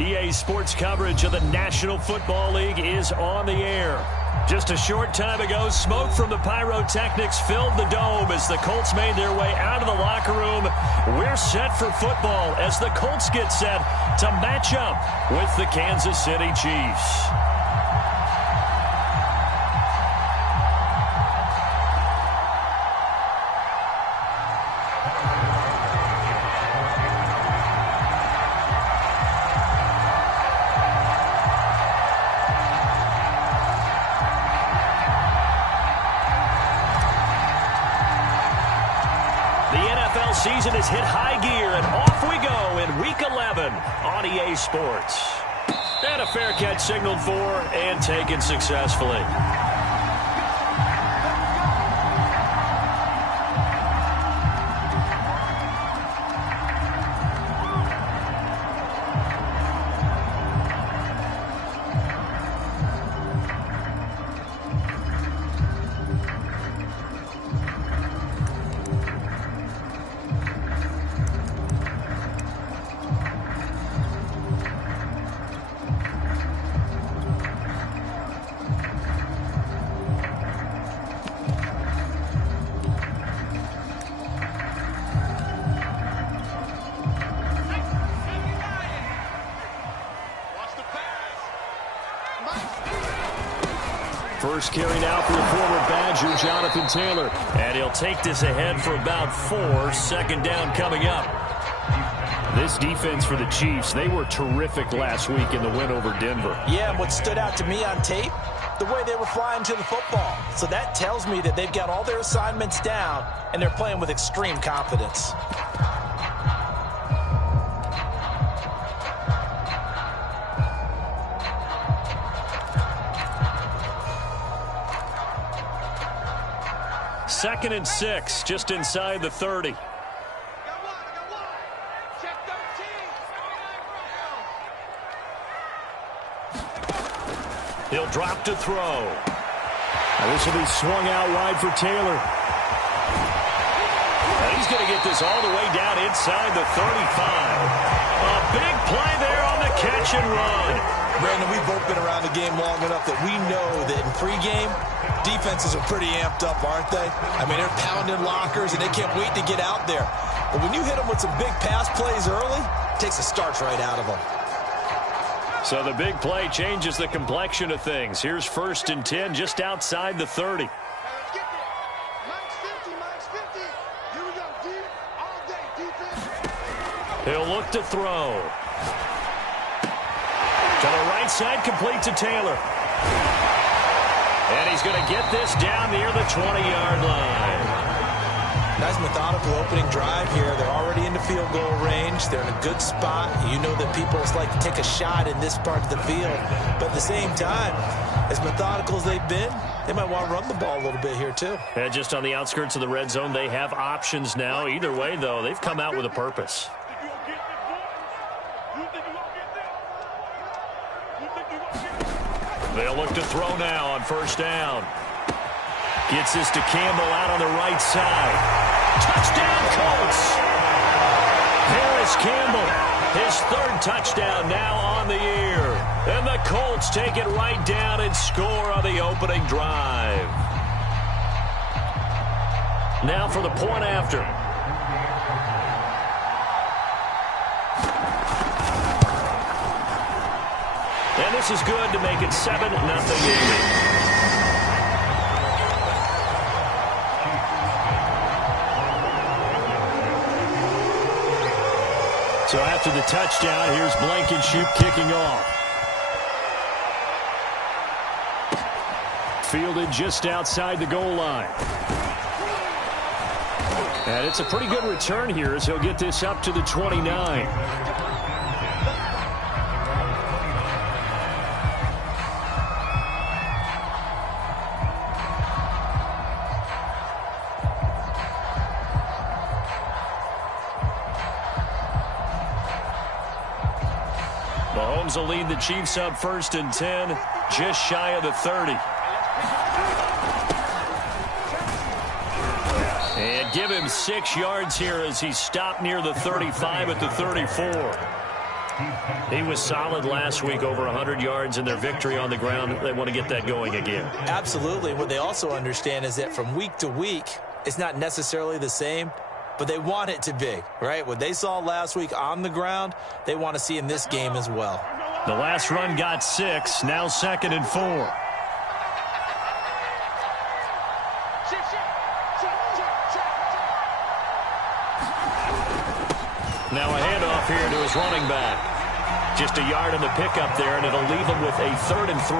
EA Sports coverage of the National Football League is on the air. Just a short time ago, smoke from the pyrotechnics filled the dome as the Colts made their way out of the locker room. We're set for football as the Colts get set to match up with the Kansas City Chiefs. Season has hit high gear, and off we go in Week 11 on EA Sports. And a fair catch signaled for and taken successfully. First carry now for the former Badger, Jonathan Taylor. And he'll take this ahead for about 4. Second down coming up. This defense for the Chiefs, they were terrific last week in the win over Denver. Yeah, and what stood out to me on tape, the way they were flying to the football. So that tells me that they've got all their assignments down, and they're playing with extreme confidence. Second and 6, just inside the 30. He'll drop to throw. Now this will be swung out wide for Taylor. And he's going to get this all the way down inside the 35. A big play there on the catch and run. Brandon, we've both been around the game long enough that we know that in pregame, defenses are pretty amped up, aren't they? I mean, they're pounding lockers, and they can't wait to get out there. But when you hit them with some big pass plays early, it takes the starch right out of them. So the big play changes the complexion of things. Here's 1st and 10 just outside the 30. He'll look to throw. To the right side, complete to Taylor. And he's going to get this down near the 20-yard line. Nice methodical opening drive here. They're already in the field goal range. They're in a good spot. You know that people just like to take a shot in this part of the field. But at the same time, as methodical as they've been, they might want to run the ball a little bit here too. And just on the outskirts of the red zone, they have options now. Either way, though, they've come out with a purpose. They'll look to throw now on 1st down. Gets this to Campbell out on the right side. Touchdown, Colts! Harris Campbell, his 3rd touchdown now on the year. And the Colts take it right down and score on the opening drive. Now for the point after. And this is good to make it 7-0 Navy. So after the touchdown, here's Blankenship kicking off. Fielded just outside the goal line. And it's a pretty good return here as he'll get this up to the 29. Mahomes will lead the Chiefs up 1st and 10, just shy of the 30. And give him 6 yards here as he stopped near the 35 at the 34. He was solid last week, over 100 yards in their victory on the ground. They want to get that going again. Absolutely. What they also understand is that from week to week, it's not necessarily the same, but they want it to be, right? What they saw last week on the ground, they want to see in this game as well. The last run got 6, now 2nd and 4. Now a handoff here to his running back. Just a yard in the pickup there, and it'll leave him with a 3rd and 3.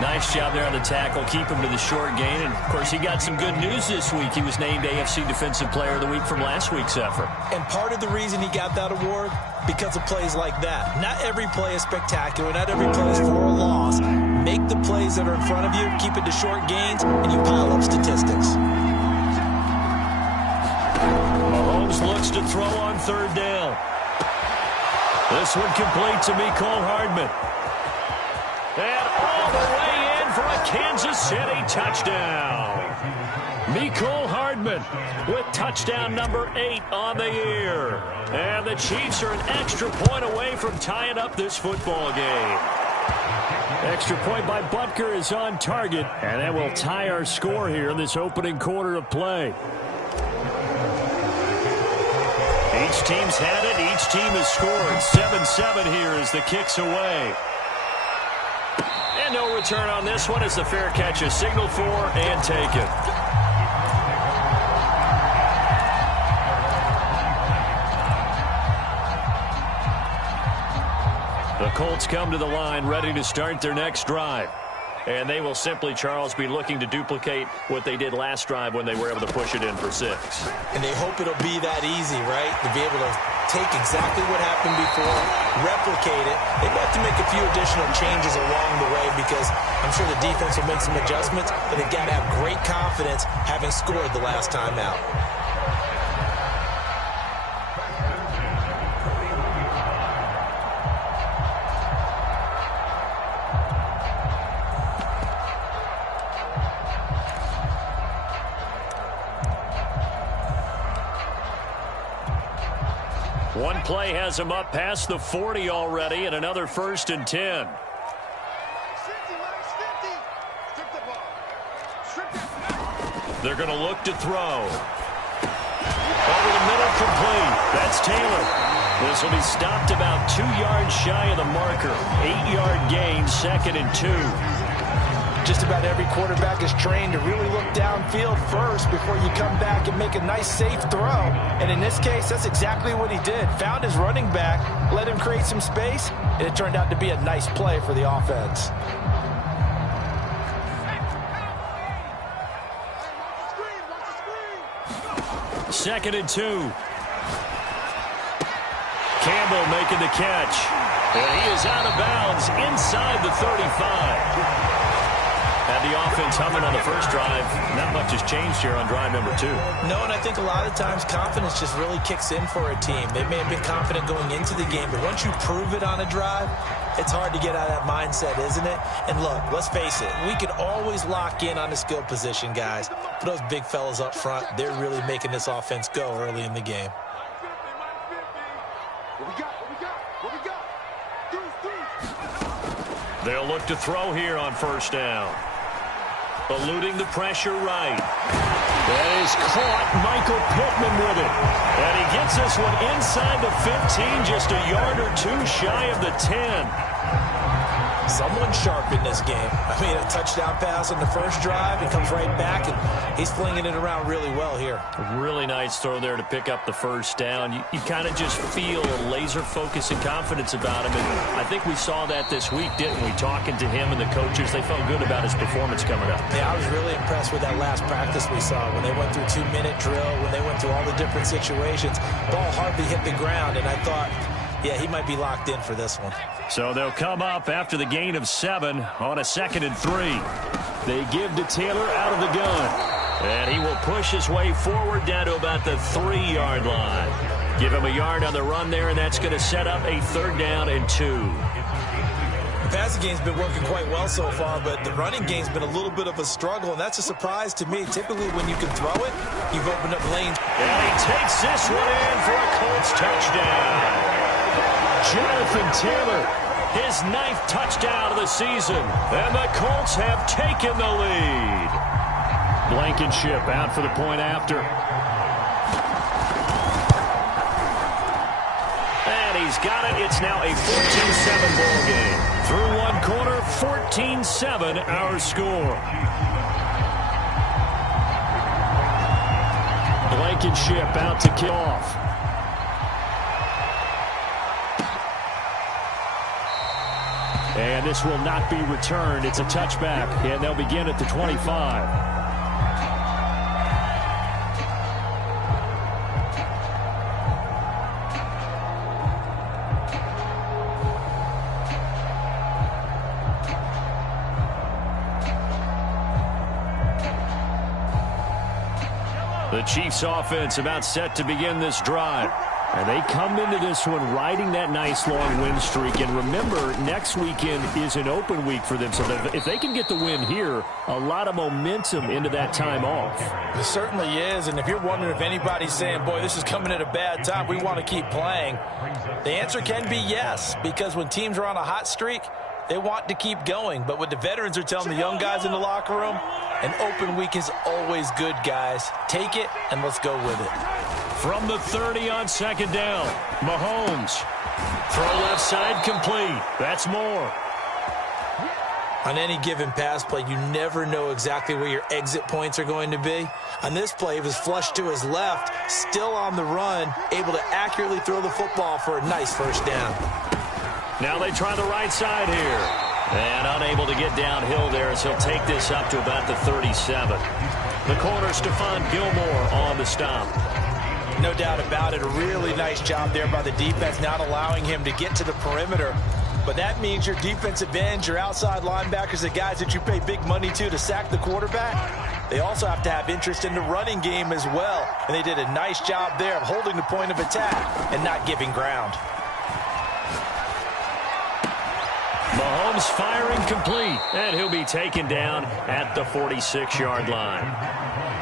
Nice job there on the tackle. Keep him to the short gain. And, of course, he got some good news this week. He was named AFC Defensive Player of the Week from last week's effort. And part of the reason he got that award, because of plays like that. Not every play is spectacular. Not every play is for a loss. Make the plays that are in front of you, keep it to short gains, and you pile up statistics. Mahomes looks to throw on 3rd down. This one complete to Mecole Hardman. And all the way in for a Kansas City touchdown. Mecole Hardman with touchdown number 8 on the year. And the Chiefs are an extra point away from tying up this football game. Extra point by Butker is on target, and that will tie our score here in this opening quarter of play. Each team's had it. Each team has scored. 7-7 here as the kick's away. And no return on this one as the fair catch is signaled for and taken. The Colts come to the line ready to start their next drive. And they will simply, Charles, be looking to duplicate what they did last drive when they were able to push it in for 6. And they hope it'll be that easy, right? To be able to take exactly what happened before, replicate it. They might have to make a few additional changes along the way because I'm sure the defense will make some adjustments, but they've got to have great confidence having scored the last time out. One play has him up past the 40 already, and another 1st and 10. They're going to look to throw. Over the middle, complete. That's Taylor. This will be stopped about 2 yards shy of the marker. 8-yard gain, 2nd and 2. Just about every quarterback is trained to really look downfield first before you come back and make a nice, safe throw. And in this case, that's exactly what he did. Found his running back, let him create some space, and it turned out to be a nice play for the offense. Second and 2. Campbell making the catch. And he is out of bounds inside the 35. Had the offense humming on the first drive. Not much has changed here on drive number 2. No, and I think a lot of times confidence just really kicks in for a team. They may have been confident going into the game, but once you prove it on a drive, it's hard to get out of that mindset, isn't it? And look, let's face it, we can always lock in on the skill position, guys. But those big fellas up front, they're really making this offense go early in the game. They'll look to throw here on 1st down. Eluding the pressure right. That is caught. Michael Pittman with it. And he gets this one inside the 15, just a yard or 2 shy of the 10. Someone sharp in this game. I mean, a touchdown pass on the first drive. He comes right back, and he's flinging it around really well here. Really nice throw there to pick up the 1st down. You kind of just feel a laser focus and confidence about him. And I think we saw that this week, didn't we? Talking to him and the coaches, they felt good about his performance coming up. Yeah, I was really impressed with that last practice we saw when they went through 2-minute drill, when they went through all the different situations. Ball hardly hit the ground, and I thought, yeah, he might be locked in for this one. So they'll come up after the gain of 7 on a 2nd and 3. They give to Taylor out of the gun. And he will push his way forward down to about the 3-yard line. Give him a yard on the run there, and that's going to set up a 3rd down and 2. The passing game's been working quite well so far, but the running game's been a little bit of a struggle, and that's a surprise to me. Typically, when you can throw it, you've opened up lanes. And he takes this one in for a Colts touchdown. Jonathan Taylor, his 9th touchdown of the season. And the Colts have taken the lead. Blankenship out for the point after. And he's got it. It's now a 14-7 ball game. Through one quarter, 14-7 our score. Blankenship out to kick off. And this will not be returned. It's a touchback, and they'll begin at the 25. The Chiefs offense about set to begin this drive. And they come into this one riding that nice long win streak. And remember, next weekend is an open week for them. So if they can get the win here, a lot of momentum into that time off. It certainly is. And if you're wondering if anybody's saying, boy, this is coming at a bad time, we want to keep playing, the answer can be yes. Because when teams are on a hot streak, they want to keep going. But what the veterans are telling the young guys in the locker room, an open week is always good, guys. Take it, and let's go with it. From the 30 on second down, Mahomes. Throw left side complete. That's more. On any given pass play, you never know exactly where your exit points are going to be. On this play, it was flushed to his left, still on the run, able to accurately throw the football for a nice first down. Now they try the right side here. And unable to get downhill there as he'll take this up to about the 37. The corner, Stephon Gilmore on the stop. No doubt about it. A really nice job there by the defense, not allowing him to get to the perimeter. But that means your defensive ends, your outside linebackers, the guys that you pay big money to sack the quarterback, they also have to have interest in the running game as well. And they did a nice job there of holding the point of attack and not giving ground. Mahomes firing complete, and he'll be taken down at the 46-yard line.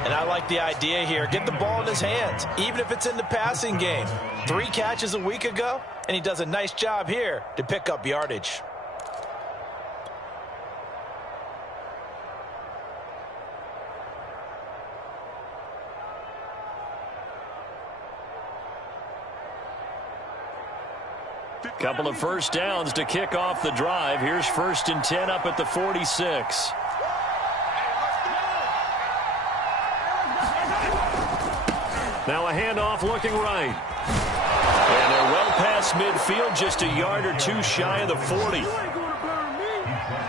And I like the idea here. Get the ball in his hands, even if it's in the passing game. 3 catches a week ago, and he does a nice job here to pick up yardage. Couple of first downs to kick off the drive. Here's 1st and 10 up at the 46. Now a handoff looking right. And they're well past midfield, just a yard or two shy of the 40.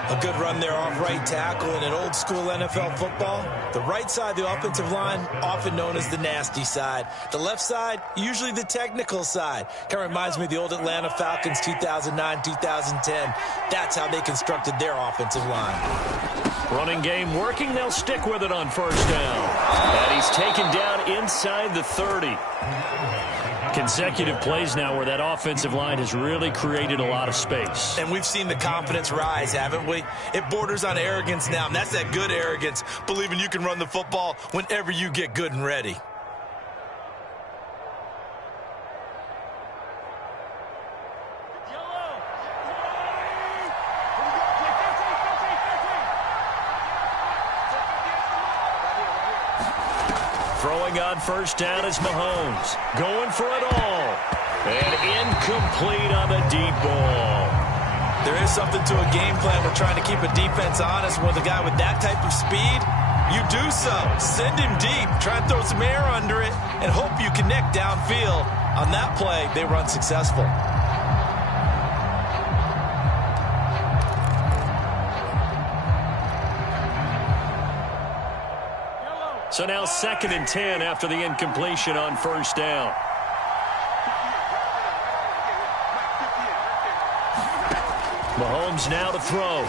A good run there off right tackle in an old school NFL football. The right side, the offensive line, often known as the nasty side. The left side, usually the technical side. Kind of reminds me of the old Atlanta Falcons 2009, 2010. That's how they constructed their offensive line. Running game working. They'll stick with it on first down. And he's taken down inside the 30. Consecutive plays now where that offensive line has really created a lot of space. And we've seen the confidence rise, haven't we? It borders on arrogance now, and that's that good arrogance, believing you can run the football whenever you get good and ready. Throwing on first down is Mahomes. Going for it all. And incomplete on the deep ball. There is something to a game plan. We're trying to keep a defense honest. With a guy with that type of speed, you do so. Send him deep. Try and throw some air under it and hope you connect downfield. On that play, they were unsuccessful. So now 2nd and 10 after the incompletion on first down. Mahomes now to throw.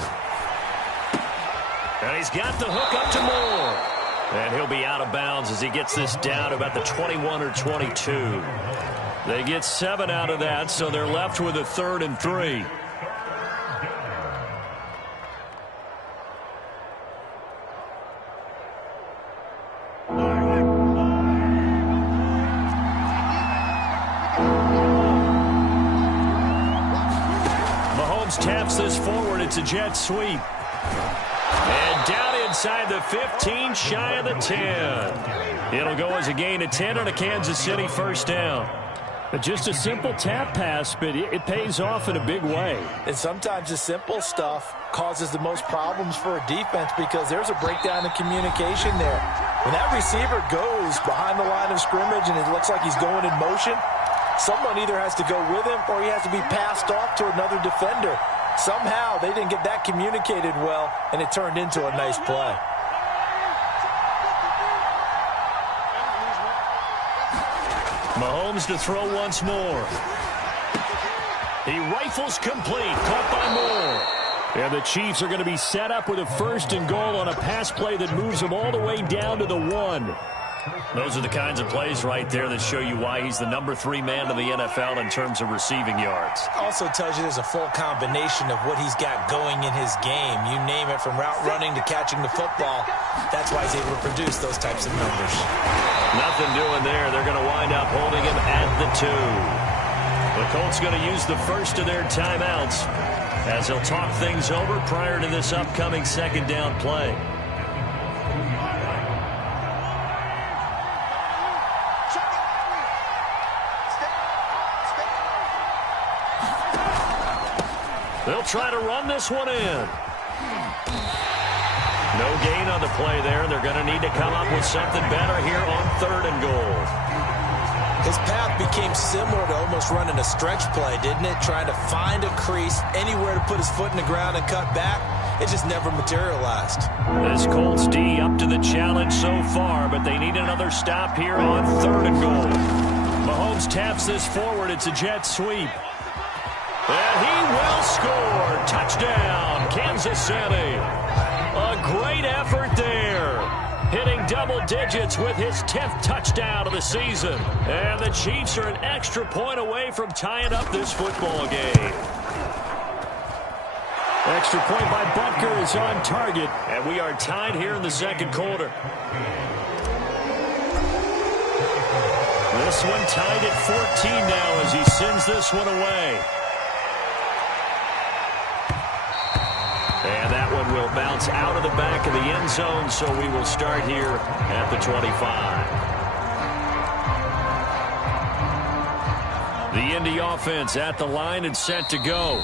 And he's got the hook up to Moore. And he'll be out of bounds as he gets this down about the 21 or 22. They get 7 out of that, so they're left with a 3rd and 3. taps this forward. It's a jet sweep. And down inside the 15, shy of the 10. It'll go as a gain of 10 on a Kansas City first down. Just a simple tap pass, but it pays off in a big way. And sometimes the simple stuff causes the most problems for a defense because there's a breakdown in communication there. When that receiver goes behind the line of scrimmage and it looks like he's going in motion, someone either has to go with him or he has to be passed off to another defender. Somehow they didn't get that communicated well, and it turned into a nice play. Mahomes to throw once more. He rifles complete, caught by Moore. And the Chiefs are going to be set up with a 1st and goal on a pass play that moves them all the way down to the 1. Those are the kinds of plays right there that show you why he's the number 3 man in the NFL in terms of receiving yards. Also tells you there's a full combination of what he's got going in his game. You name it, from route running to catching the football. That's why he's able to produce those types of numbers. Nothing doing there. They're going to wind up holding him at the 2. The Colts going to use the first of their timeouts as they'll talk things over prior to this upcoming 2nd down play. They'll try to run this one in. No gain on the play there. They're going to need to come up with something better here on 3rd and goal. His path became similar to almost running a stretch play, didn't it? Trying to find a crease, anywhere to put his foot in the ground and cut back. It just never materialized. This Colts D up to the challenge so far, but they need another stop here on 3rd and goal. Mahomes taps this forward. It's a jet sweep. And he will score. Touchdown, Kansas City. A great effort there. Hitting double digits with his 10th touchdown of the season. And the Chiefs are an extra point away from tying up this football game. Extra point by Butker is on target. And we are tied here in the 2nd quarter. This one tied at 14 now as he sends this one away. And that one will bounce out of the back of the end zone, so we will start here at the 25. The Indy offense at the line and set to go.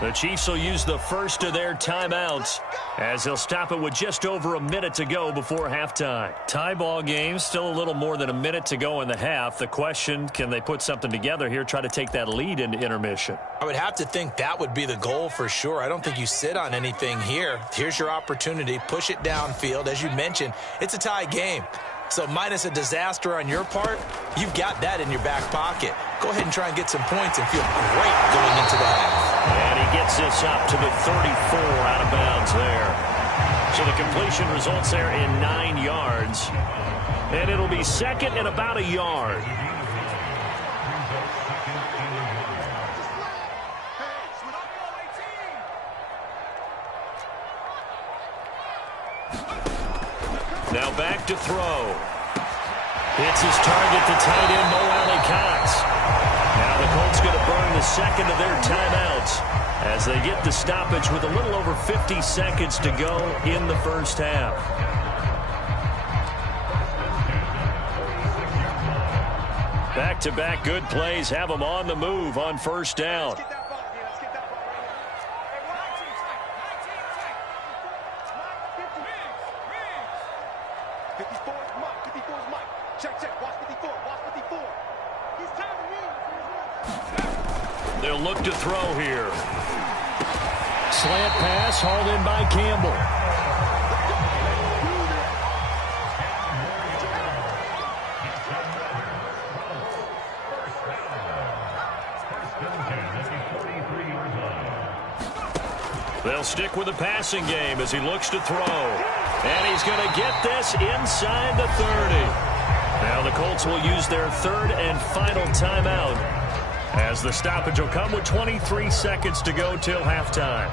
The Chiefs will use the first of their timeouts as they'll stop it with just over a minute to go before halftime. Tie ball game, still a little more than a minute to go in the half. The question, can they put something together here, try to take that lead into intermission? I would have to think that would be the goal for sure. I don't think you sit on anything here. Here's your opportunity. Push it downfield. As you mentioned, it's a tie game. So minus a disaster on your part, you've got that in your back pocket. Go ahead and try and get some points and feel great going into the half. And he gets this up to the 34 out of bounds there. So the completion results there in 9 yards. And it'll be 2nd and about a yard. Now back to throw. Hits his target to tight end Mo Alley-Cox. Now the Colts going to burn the 2nd of their timeouts as they get the stoppage with a little over 50 seconds to go in the first half. Back-to-back good plays have them on the move on 1st down. They'll look to throw here. Slant pass hauled in by Campbell. They'll stick with the passing game as he looks to throw. And he's going to get this inside the 30. Now the Colts will use their 3rd and final timeout as the stoppage will come with 23 seconds to go till halftime.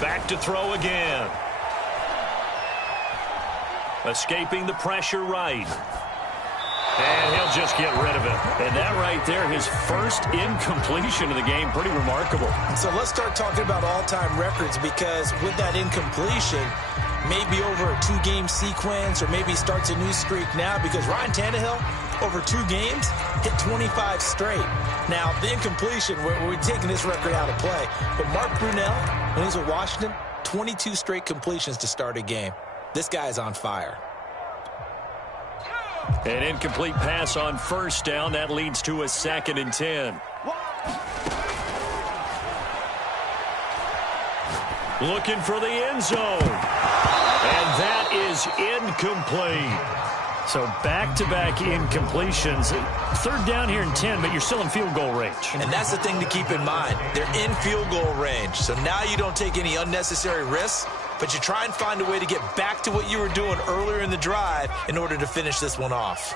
Back to throw again. Escaping the pressure right. And he'll just get rid of it. And that right there, his first incompletion of the game, pretty remarkable. So let's start talking about all-time records, because with that incompletion, maybe over a 2-game sequence, or maybe starts a new streak now, because Ryan Tannehill, over 2 games, hit 25 straight. Now, the incompletion, we're taking this record out of play. But Mark Brunell, when he was with Washington, 22 straight completions to start a game. This guy is on fire. An incomplete pass on first down. That leads to a 2nd and 10. Looking for the end zone. And that is incomplete. So back-to-back incompletions. 3rd down here and 10, but you're still in field goal range. And that's the thing to keep in mind. They're in field goal range. So now you don't take any unnecessary risks, but you try and find a way to get back to what you were doing earlier in the drive in order to finish this one off.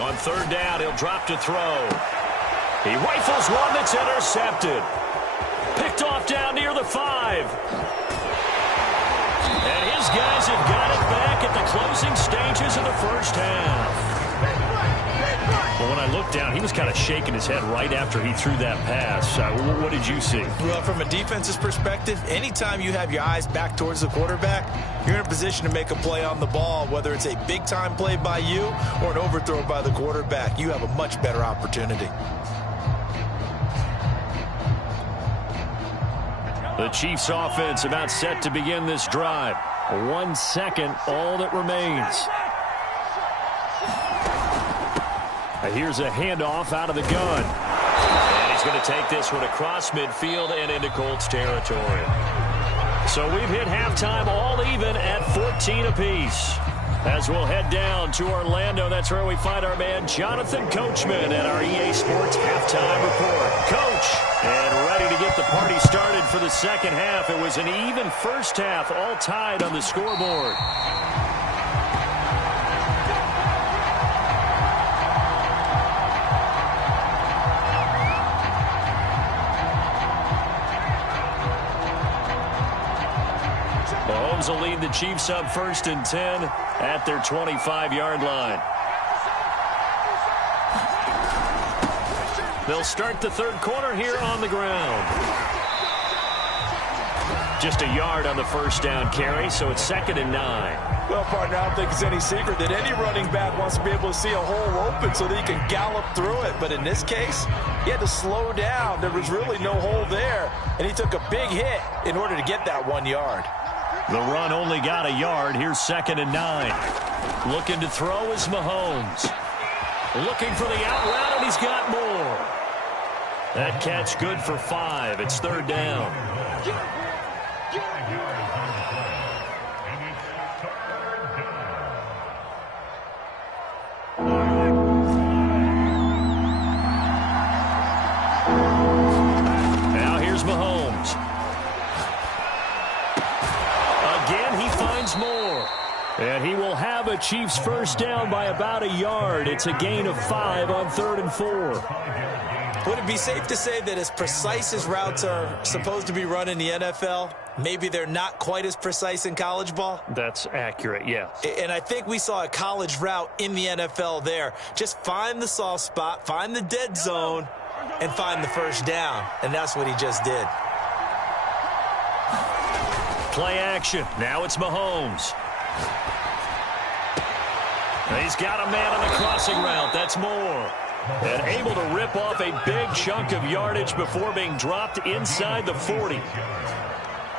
On 3rd down, he'll drop to throw. He rifles one that's intercepted. Picked off down near the 5. And his guys have got it back at the closing stages of the first half. Well, when I looked down, he was kind of shaking his head right after he threw that pass. What did you see? Well, from a defense's perspective, anytime you have your eyes back towards the quarterback, you're in a position to make a play on the ball, whether it's a big-time play by you or an overthrow by the quarterback. You have a much better opportunity. The Chiefs offense about set to begin this drive. 1 second, all that remains. Here's a handoff out of the gun. And he's going to take this one across midfield and into Colts territory. So we've hit halftime all even at 14 apiece. As we'll head down to Orlando, that's where we find our man Jonathan Coachman at our EA Sports Halftime Report. Coach, and ready to get the party started for the second half. It was an even first half, all tied on the scoreboard. Mahomes will lead the Chiefs up 1st and 10 at their 25-yard line. They'll start the 3rd quarter here on the ground. Just a yard on the first down carry, so it's 2nd and 9. Well, partner, I don't think it's any secret that any running back wants to be able to see a hole open so that he can gallop through it. But in this case, he had to slow down. There was really no hole there, and he took a big hit in order to get that 1 yard. The run only got a yard. Here's 2nd and 9. Looking to throw is Mahomes. Looking for the out route, and he's got more. That catch good for 5. It's 3rd down. Now here's Mahomes. Again, he finds more. And he will have a Chiefs first down by about a yard. It's a gain of 5 on 3rd and 4. Would it be safe to say that as precise as routes are supposed to be run in the NFL, maybe they're not quite as precise in college ball? That's accurate, yes. And I think we saw a college route in the NFL there. Just find the soft spot, find the dead zone, and find the first down. And that's what he just did. Play action. Now it's Mahomes. He's got a man on the crossing route. That's more. And able to rip off a big chunk of yardage before being dropped inside the 40.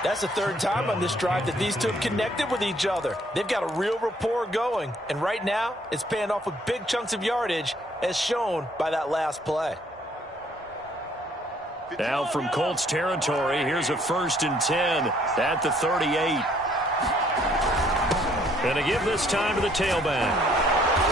That's the 3rd time on this drive that these two have connected with each other. They've got a real rapport going. And right now, it's paying off with big chunks of yardage, as shown by that last play. Now from Colts territory, here's a 1st and 10 at the 38. And to give this time to the tailback.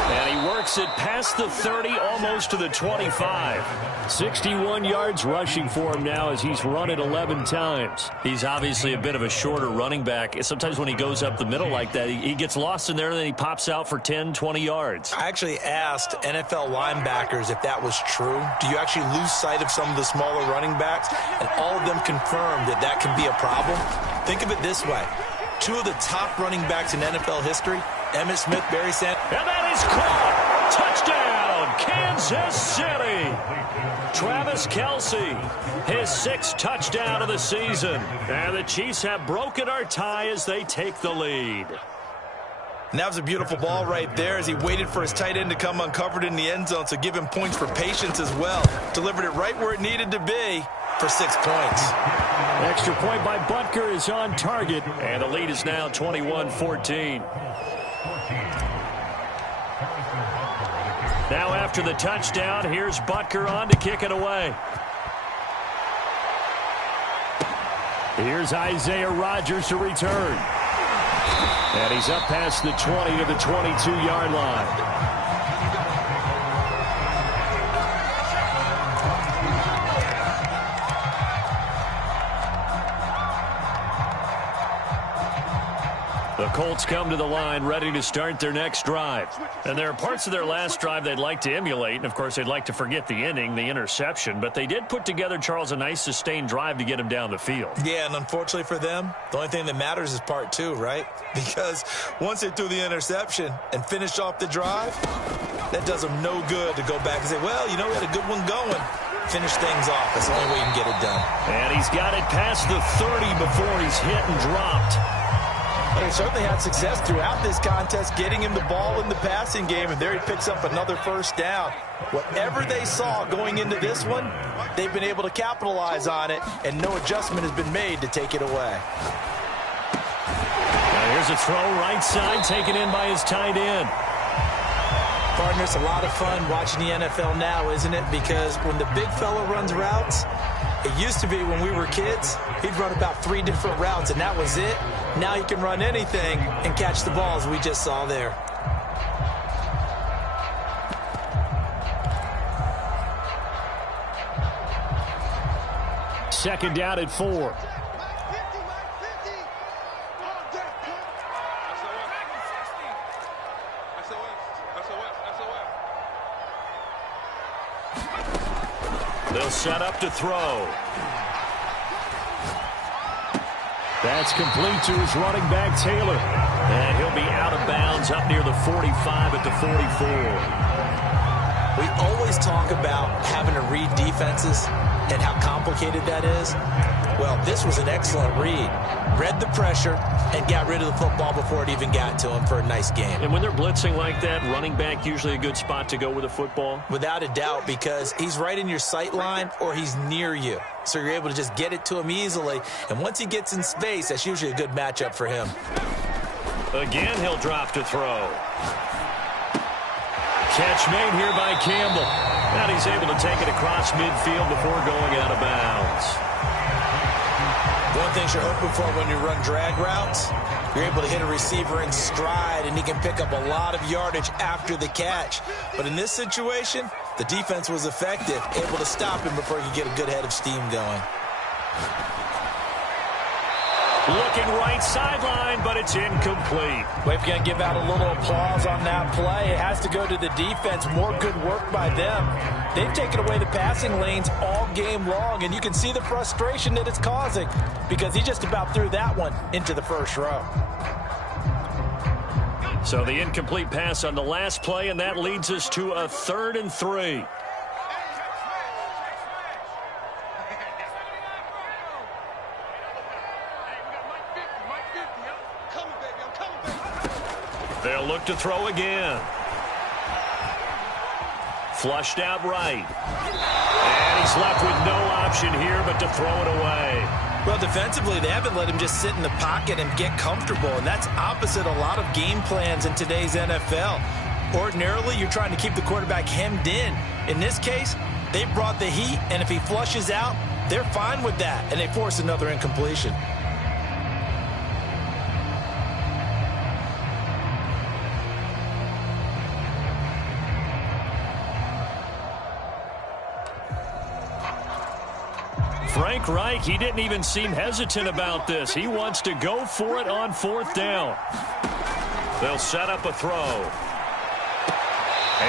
And he works it past the 30, almost to the 25. 61 yards rushing for him now as he's run it 11 times. He's obviously a bit of a shorter running back. Sometimes when he goes up the middle like that, he gets lost in there, and then he pops out for 10, 20 yards. I actually asked NFL linebackers if that was true. Do you actually lose sight of some of the smaller running backs? And all of them confirmed that that can be a problem. Think of it this way. Two of the top running backs in NFL history, Emmitt Smith, Barry Sanders. And that is caught. Touchdown, Kansas City. Travis Kelce, his 6th touchdown of the season. And the Chiefs have broken our tie as they take the lead. And that was a beautiful ball right there as he waited for his tight end to come uncovered in the end zone, so give him points for patience as well. Delivered it right where it needed to be for 6 points. Extra point by Butker is on target, and the lead is now 21-14. Now after the touchdown, here's Butker on to kick it away. Here's Isaiah Rodgers to return. And he's up past the 20 to the 22-yard line. The Colts come to the line ready to start their next drive. And there are parts of their last drive they'd like to emulate. And, of course, they'd like to forget the ending, the interception. But they did put together, Charles, a nice sustained drive to get him down the field. Yeah, and unfortunately for them, the only thing that matters is part 2, right? Because once they threw the interception and finished off the drive, that does them no good to go back and say, well, you know, we had a good one going. Finish things off. That's the only way you can get it done. And he's got it past the 30 before he's hit and dropped. They certainly had success throughout this contest getting him the ball in the passing game, and there he picks up another first down. Whatever they saw going into this one, they've been able to capitalize on it, and no adjustment has been made to take it away. Now here's a throw right side taken in by his tight end. Partner, it's a lot of fun watching the NFL now, isn't it? Because when the big fella runs routes, it used to be when we were kids, he'd run about 3 different routes, and that was it. Now he can run anything and catch the balls we just saw there. Second down at 4. They'll set up to throw. That's complete to his running back, Taylor. And he'll be out of bounds up near the 45 at the 44. We always talk about having to read defenses and how complicated that is. Well, this was an excellent read. Read the pressure and got rid of the football before it even got to him for a nice game. And when they're blitzing like that, running back usually a good spot to go with the football? Without a doubt, because he's right in your sight line or he's near you. So you're able to just get it to him easily. And once he gets in space, that's usually a good matchup for him. Again, he'll drop to throw. Catch made here by Campbell. And he's able to take it across midfield before going out of bounds. One thing you're hoping for when you run drag routes, you're able to hit a receiver in stride, and he can pick up a lot of yardage after the catch. But in this situation, the defense was effective, able to stop him before he could get a good head of steam going. Looking right sideline, but it's incomplete. We're going to give out a little applause on that play. It has to go to the defense. More good work by them. They've taken away the passing lanes all game long, and you can see the frustration that it's causing because he just about threw that one into the first row. So the incomplete pass on the last play, and that leads us to a 3rd and 3. They'll look to throw again. Flushed out right. And he's left with no option here but to throw it away. Well, defensively, they haven't let him just sit in the pocket and get comfortable, and that's opposite a lot of game plans in today's NFL. Ordinarily, you're trying to keep the quarterback hemmed in. In this case, they brought the heat, and if he flushes out, they're fine with that, and they force another incompletion. Frank Reich, he didn't even seem hesitant about this. He wants to go for it on 4th down. They'll set up a throw.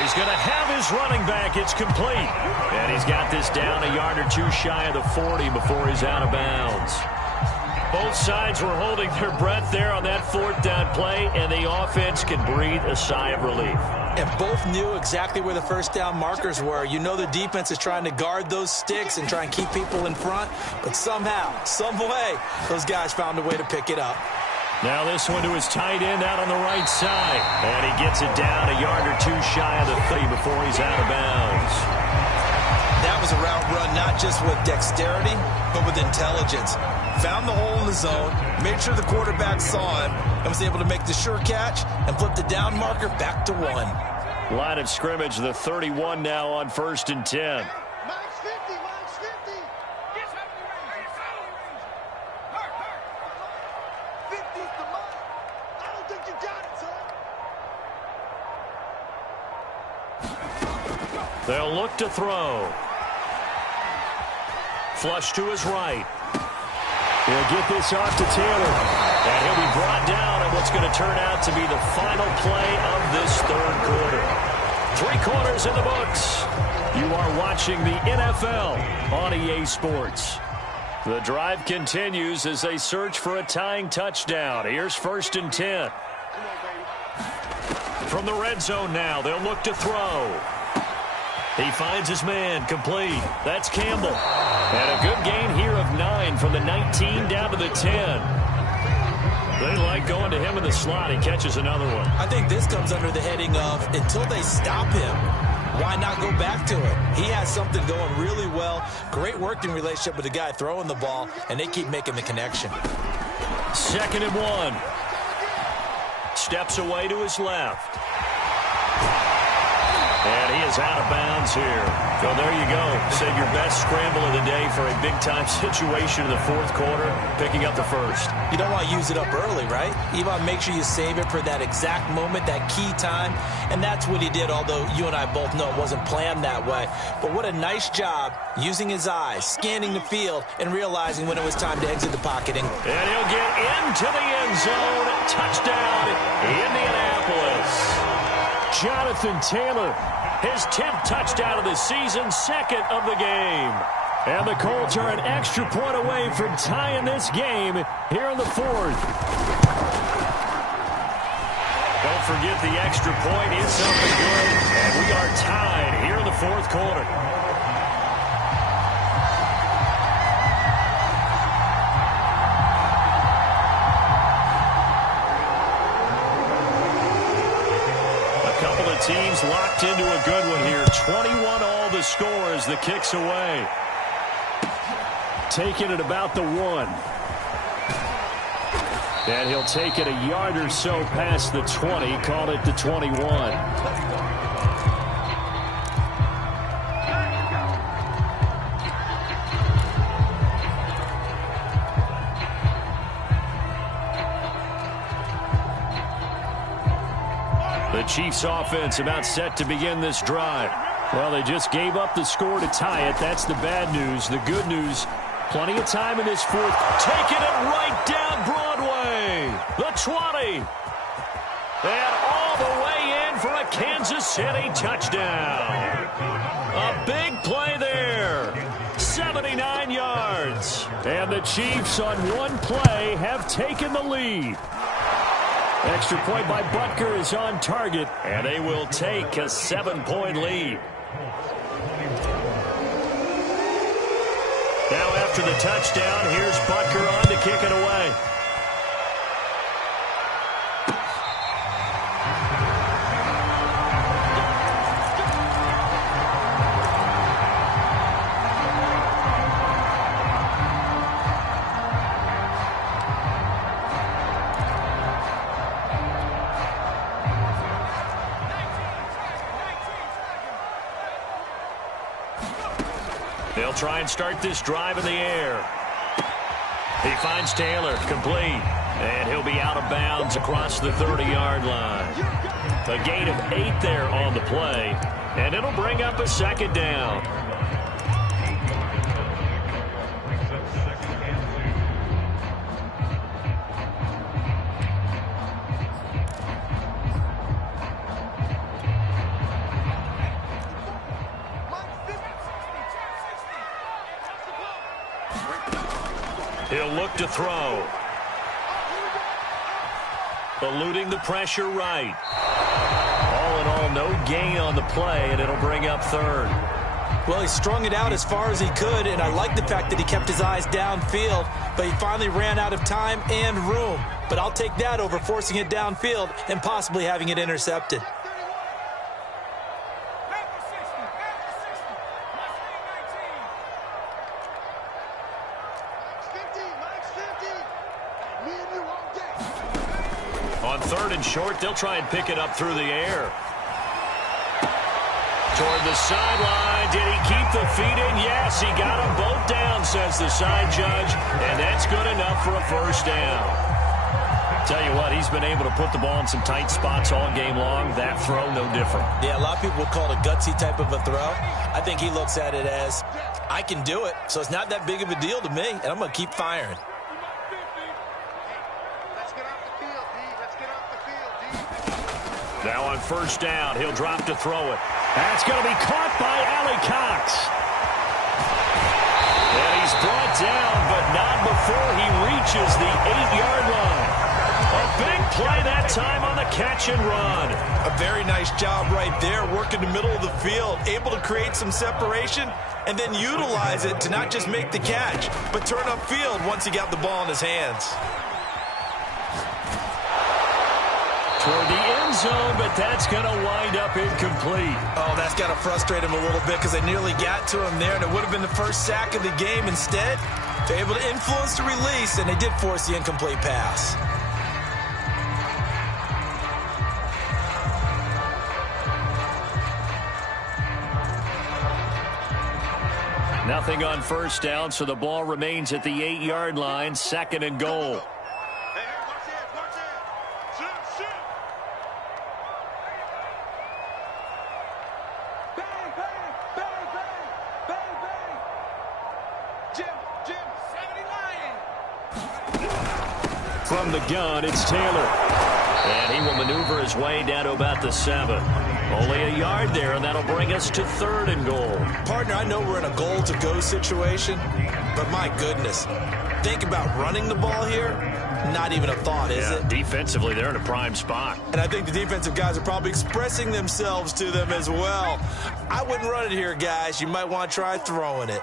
He's going to have his running back. It's complete. And he's got this down a yard or two shy of the 40 before he's out of bounds. Both sides were holding their breath there on that 4th down play, and the offense can breathe a sigh of relief. And both knew exactly where the first down markers were. You know the defense is trying to guard those sticks and try and keep people in front, but somehow, some way, those guys found a way to pick it up. Now this one to his tight end out on the right side. And he gets it down a yard or two shy of the 30 before he's out of bounds. That was a route run not just with dexterity, but with intelligence. Found the hole in the zone, made sure the quarterback saw him, and was able to make the sure catch and flip the down marker back to 1. Line of scrimmage, the 31 now on 1st and 10. They'll look to throw. Flush to his right. He'll get this off to Taylor. And he'll be brought down on what's going to turn out to be the final play of this 3rd quarter. 3 quarters in the books. You are watching the NFL on EA Sports. The drive continues as they search for a tying touchdown. Here's 1st and 10. From the red zone now, they'll look to throw. He finds his man, complete. That's Campbell. And a good gain here of 9 from the 19 down to the 10. They like going to him in the slot. He catches another one. I think this comes under the heading of, until they stop him, why not go back to it? He has something going really well. Great working relationship with the guy throwing the ball, and they keep making the connection. 2nd and 1. Steps away to his left. And he is out of bounds here. So there you go. Save your best scramble of the day for a big-time situation in the 4th quarter, picking up the 1st. You don't want to use it up early, right? You want to make sure you save it for that exact moment, that key time. And that's what he did, although you and I both know it wasn't planned that way. But what a nice job using his eyes, scanning the field, and realizing when it was time to exit the pocket. And he'll get into the end zone. Touchdown, Indianapolis. Jonathan Taylor, his 10th touchdown of the season, 2nd of the game. And the Colts are an extra point away from tying this game here in the 4th. Don't forget the extra point is something good. And we are tied here in the 4th quarter. Teams locked into a good one here. 21 all the score as the kick's away. Taking it about the 1. And he'll take it a yard or so past the 20. Call it the 21. The Chiefs offense about set to begin this drive. Well, they just gave up the score to tie it. That's the bad news. The good news, plenty of time in this 4th. Taking it right down Broadway. The 20. And all the way in for a Kansas City touchdown. A big play there. 79 yards. And the Chiefs on one play have taken the lead. Extra point by Butker is on target, and they will take a 7-point lead. Now after the touchdown, here's Butker on to kick it away. They'll try and start this drive in the air. He finds Taylor, complete. And he'll be out of bounds across the 30-yard line. A gain of 8 there on the play. And it'll bring up a 2nd down. He'll look to throw. Eluding the pressure right. All in all, no gain on the play, and it'll bring up third. Well, he strung it out as far as he could, and I like the fact that he kept his eyes downfield, but he finally ran out of time and room. But I'll take that over forcing it downfield and possibly having it intercepted. On third and short, they'll try and pick it up through the air. Toward the sideline. Did he keep the feet in? Yes, he got them both down, says the side judge, and that's good enough for a first down. Tell you what, he's been able to put the ball in some tight spots all game long. That throw, no different. Yeah, a lot of people would call it a gutsy type of a throw. I think he looks at it as, I can do it, so it's not that big of a deal to me, and I'm going to keep firing. Now on first down, he'll drop to throw it. That's going to be caught by Allie Cox. And he's brought down, but not before he reaches the 8-yard line. A big play that time on the catch and run. A very nice job right there, working the middle of the field, able to create some separation, and then utilize it to not just make the catch, but turn upfield once he got the ball in his hands. Toward the end zone, but that's going to wind up incomplete. Oh, that's got to frustrate him a little bit because they nearly got to him there, and it would have been the first sack of the game. Instead, they're able to influence the release, and they did force the incomplete pass. Nothing on first down, so the ball remains at the 8-yard line, second and goal. From the gun, it's Taylor. And he will maneuver his way down to about the 7. Only a yard there, and that'll bring us to third and goal. Partner, I know we're in a goal-to-go situation, but my goodness, think about running the ball here. Not even a thought, is it? Defensively, they're in a prime spot. And I think the defensive guys are probably expressing themselves to them as well. I wouldn't run it here, guys. You might want to try throwing it.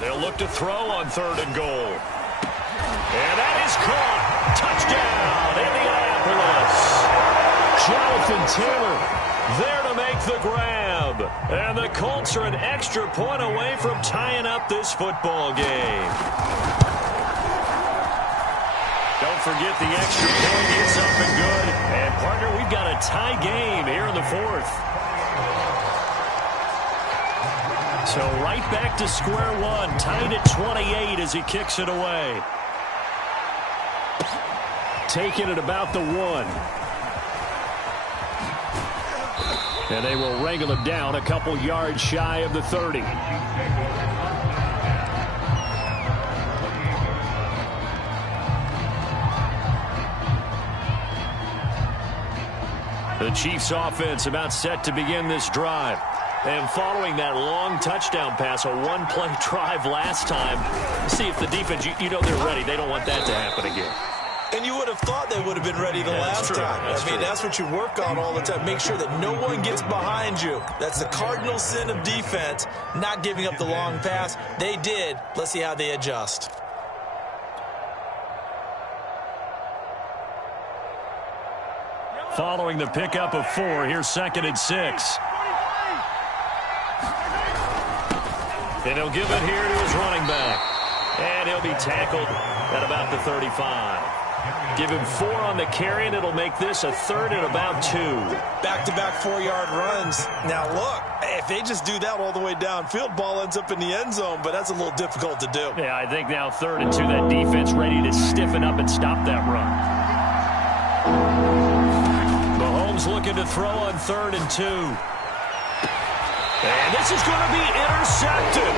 They'll look to throw on third and goal. And that is caught. Touchdown, Indianapolis. Jonathan Taylor there to make the grab. And the Colts are an extra point away from tying up this football game. Don't forget the extra point. It's up and good. And, partner, we've got a tie game here in the fourth. So right back to square one, tied at 28 as he kicks it away. Taking it about the 1. And they will wrangle him down a couple yards shy of the 30. The Chiefs offense about set to begin this drive. And following that long touchdown pass, a one-play drive last time, see if the defense, you know they're ready. They don't want that to happen again. And you would have thought they would have been ready the last time. I mean, that's what you work on all the time. Make sure that no one gets behind you. That's the cardinal sin of defense, not giving up the long pass. They did. Let's see how they adjust. Following the pickup of 4, here's second and 6. And he'll give it here to his running back. And he'll be tackled at about the 35. Give him 4 on the carry, and it'll make this a third and about 2. Back-to-back 4-yard runs. Now, look, if they just do that all the way downfield, ball ends up in the end zone, but that's a little difficult to do. Yeah, I think now third and 2, that defense ready to stiffen up and stop that run. Mahomes looking to throw on third and 2. And this is going to be intercepted.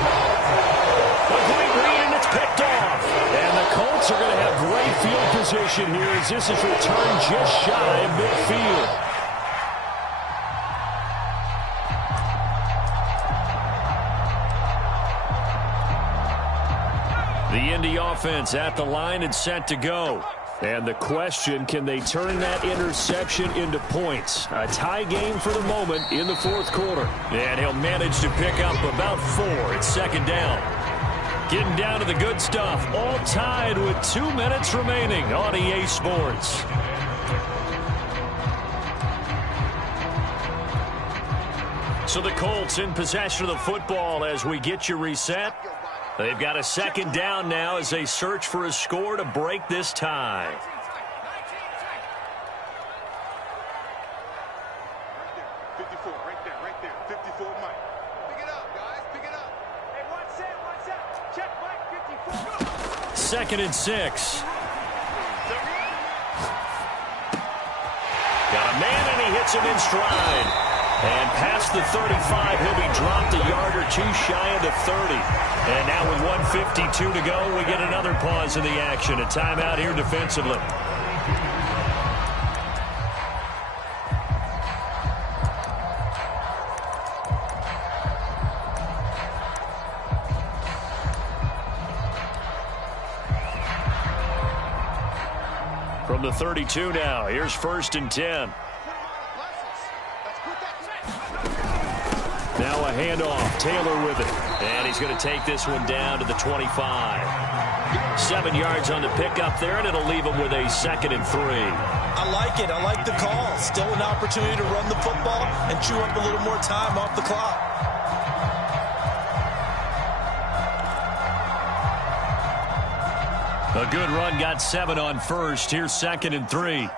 A great read, and it's picked off. And the Colts are going to have great field position here as this is returned just shy of midfield. The Indy offense at the line and set to go. And the question, can they turn that interception into points? A tie game for the moment in the fourth quarter. And he'll manage to pick up about 4 at second down. Getting down to the good stuff. All tied with 2 minutes remaining on EA Sports. So the Colts in possession of the football as we get you reset. They've got a second down now as they search for a score to break this tie. Second and 6. Got a man, and he hits him in stride. And past the 35, he'll be dropped a yard or two shy of the 30. And now with 1:52 to go, we get another pause in the action. A timeout here defensively. From the 32 now, here's 1st and 10. Now a handoff, Taylor with it. And he's going to take this one down to the 25. 7 yards on the pickup there, and it'll leave him with a 2nd and 3. I like it. I like the call. Still an opportunity to run the football and chew up a little more time off the clock. A good run, got 7 on first. Here's 2nd and 3.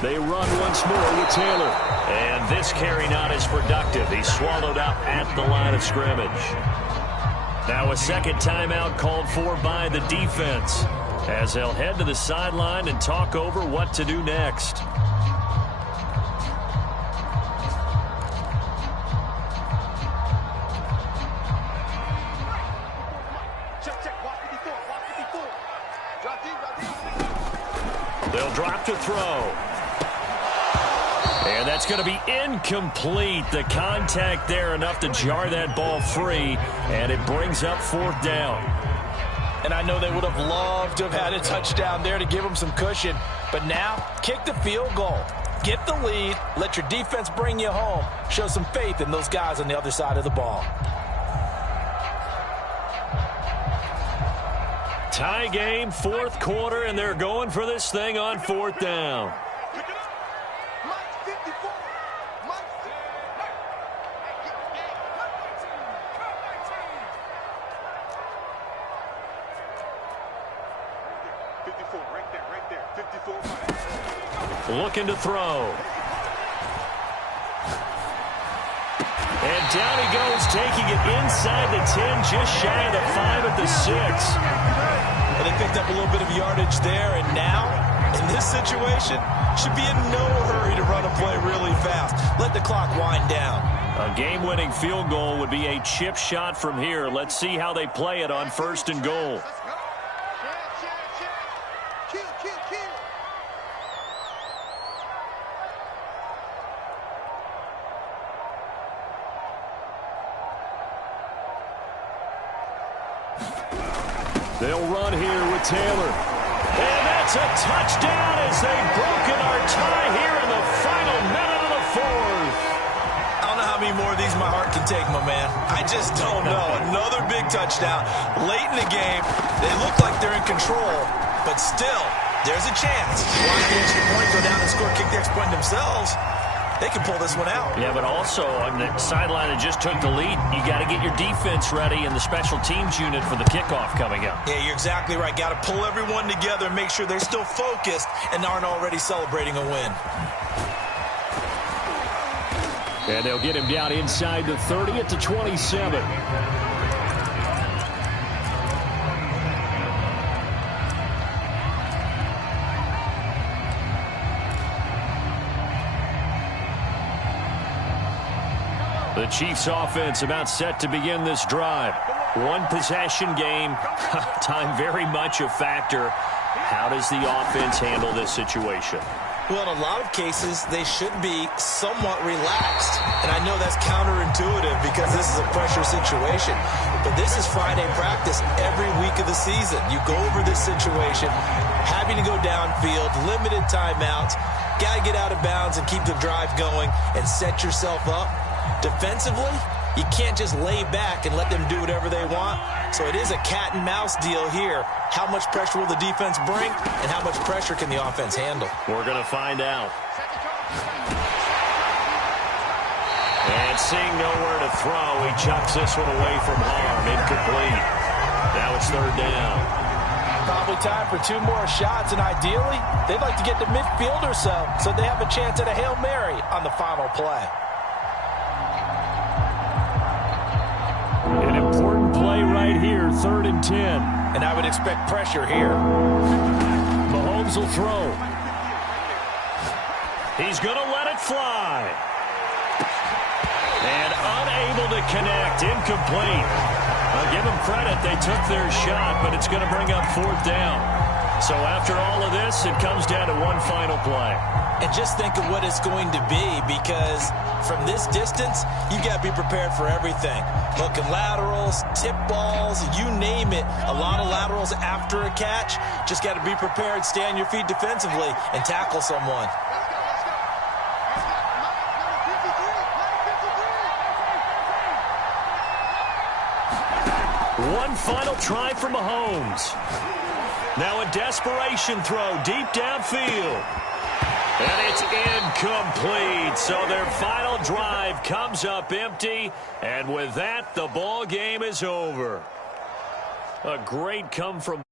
They run once more with Taylor. And this carry not as productive. He's swallowed up at the line of scrimmage. Now a second timeout called for by the defense as they'll head to the sideline and talk over what to do next. They'll drop to throw. And that's going to be incomplete. The contact there enough to jar that ball free, and it brings up 4th down. And I know they would have loved to have had a touchdown there to give them some cushion. But now, kick the field goal. Get the lead. Let your defense bring you home. Show some faith in those guys on the other side of the ball. Tie game, 4th quarter, and they're going for this thing on 4th down. Looking to throw. And down he goes, taking it inside the 10, just shy of the 5 at the 6. Well, they picked up a little bit of yardage there, and now, in this situation, should be in no hurry to run a play really fast. Let the clock wind down. A game-winning field goal would be a chip shot from here. Let's see how they play it on 1st and goal. They'll run here with Taylor. And that's a touchdown as they've broken our tie here in the final minute of the 4th. I don't know how many more of these my heart can take, my man. I just don't know. Another big touchdown. Late in the game, they look like they're in control, but still, there's a chance. Want the extra point, go down and score, kick the extra point themselves. They can pull this one out. Yeah, but also on the sideline that just took the lead, you got to get your defense ready and the special teams unit for the kickoff coming up. Yeah, you're exactly right. Got to pull everyone together and make sure they're still focused and aren't already celebrating a win. And they'll get him down inside the 30 at the 27. The Chiefs offense about set to begin this drive. One possession game. Time very much a factor. How does the offense handle this situation? Well, in a lot of cases, they should be somewhat relaxed. And I know that's counterintuitive because this is a pressure situation. But this is Friday practice every week of the season. You go over this situation, having to go downfield, limited timeouts, got to get out of bounds and keep the drive going and set yourself up. Defensively, you can't just lay back and let them do whatever they want. So it is a cat and mouse deal here. How much pressure will the defense bring, and how much pressure can the offense handle? We're going to find out. And seeing nowhere to throw, he chucks this one away from harm. Incomplete. Now it's third down. Probably time for 2 more shots, and ideally, they'd like to get to midfield or so they have a chance at a Hail Mary on the final play. An important play right here, 3rd and 10. And I would expect pressure here. Mahomes will throw. He's going to let it fly. And unable to connect. Incomplete. I'll give them credit. They took their shot, but it's going to bring up 4th down. So after all of this, it comes down to one final play. And just think of what it's going to be, because from this distance, you got to be prepared for everything. Hook and laterals, tip balls, you name it. A lot of laterals after a catch. Just got to be prepared, stay on your feet defensively, and tackle someone. One final try for Mahomes. Now a desperation throw deep downfield. And it's incomplete. So their final drive comes up empty. And with that, the ball game is over. A great come from